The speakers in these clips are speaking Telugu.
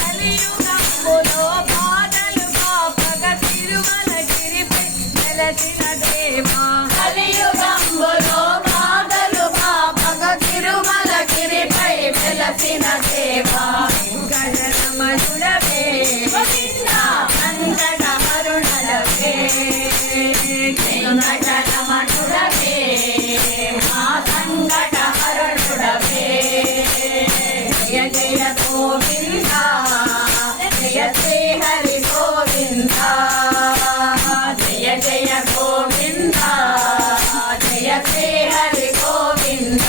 కలియుగంబులో బాధలు పాపగ తిరుమలగిరిపై వెలసిన దేవా కలియుగంబులో బాధలు పాపగ తిరుమలగిరిపై వెలసిన దేవా వెంకటరమణుడవే సంకటహరుణుడవే వెంకటరమణుడవే మా సంకటహరుణుడవే జయ జయ గోవింద జయ శ్రీ హరి గోవింద జయ జయ గోవింద జయ శ్రీ హరి గోవింద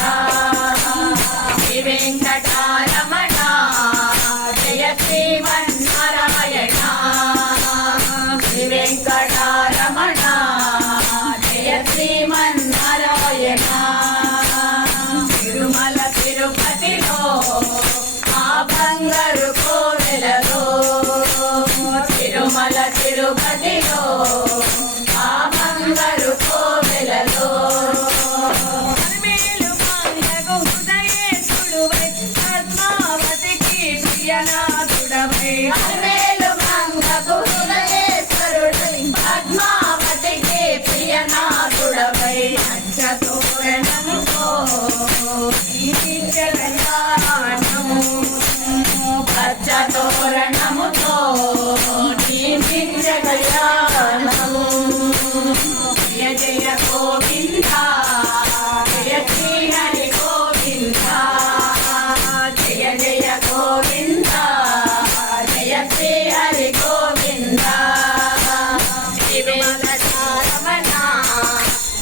శ్రీ వెంకటరమణ జయ శ్రీమన్నారాయణ శ్రీ వెంకటరమణ జయ శ్రీమన్నారాయణ తిరుమల తిరుపతిలో ఆ బంగారు కోవెలలో తిరుమల తిరుపతిలో ఆ బంగారు కోవెలలో మేలు మాంగకు హృదయేశుడువై పద్మావతికి ప్రియనాథుడవై అర్మేలు మంగకు హృదయేశ్వరుడై పద్మావతికి ప్రియనాథుడవై పంచతోరణముతో దీపించగయానము పచ్చతోరణముతో దీపించగయానము జయ జయ గోవింద జయ శ్రీ హరి గోవింద జయ జయ గోవింద జయ శ్రీ హరి గోవింద శ్రీ వెంకటరమణ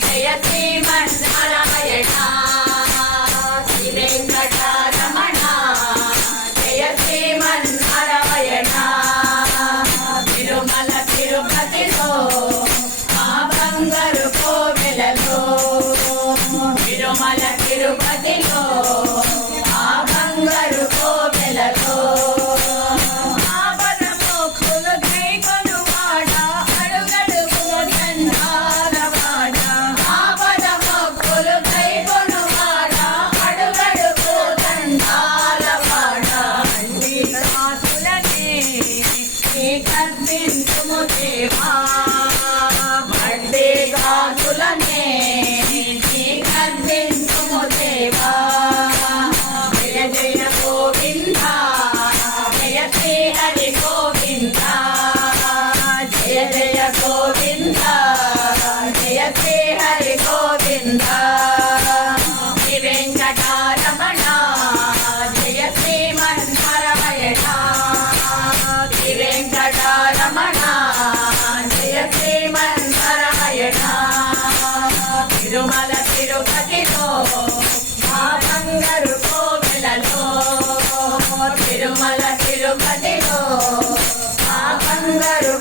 జయ శ్రీమన్నారాయణ శ్రీ వెంకటరమణ జయ శ్రీమన్నారాయణ తిరుమల తిరుపతిలో ఆ బంగారు కోవెలలో తిరుమల తిరుపతిలో ఆ బంగారు కోవెలలో ఆపదమోక్షులు గైకొనువాడ అడుగడుగున దండాలవాడ ఆపద మొక్కులు కైకొనువాడ అడుగడుగు దండాలవాడ దాసులనే నీ కర్పించుము దేవా మడ్డి దాసులనే నీ కర్పించుము దేవా జయ జయ గోవింద జయ శ్రీ హరి గోవింద జయ జయ గోవింద జయ శ్రీ హరి గోవింద శ్రీ వెంకటరమణ జయ శ్రీమన్నారాయణ శ్రీ వెంకటరమణ జయ శ్రీమన్నారాయణ తిరుమల తిరుపతిలో ఆ బంగారు కోవెలలో తిరుమల తిరుపతిలో ఆ బంగారు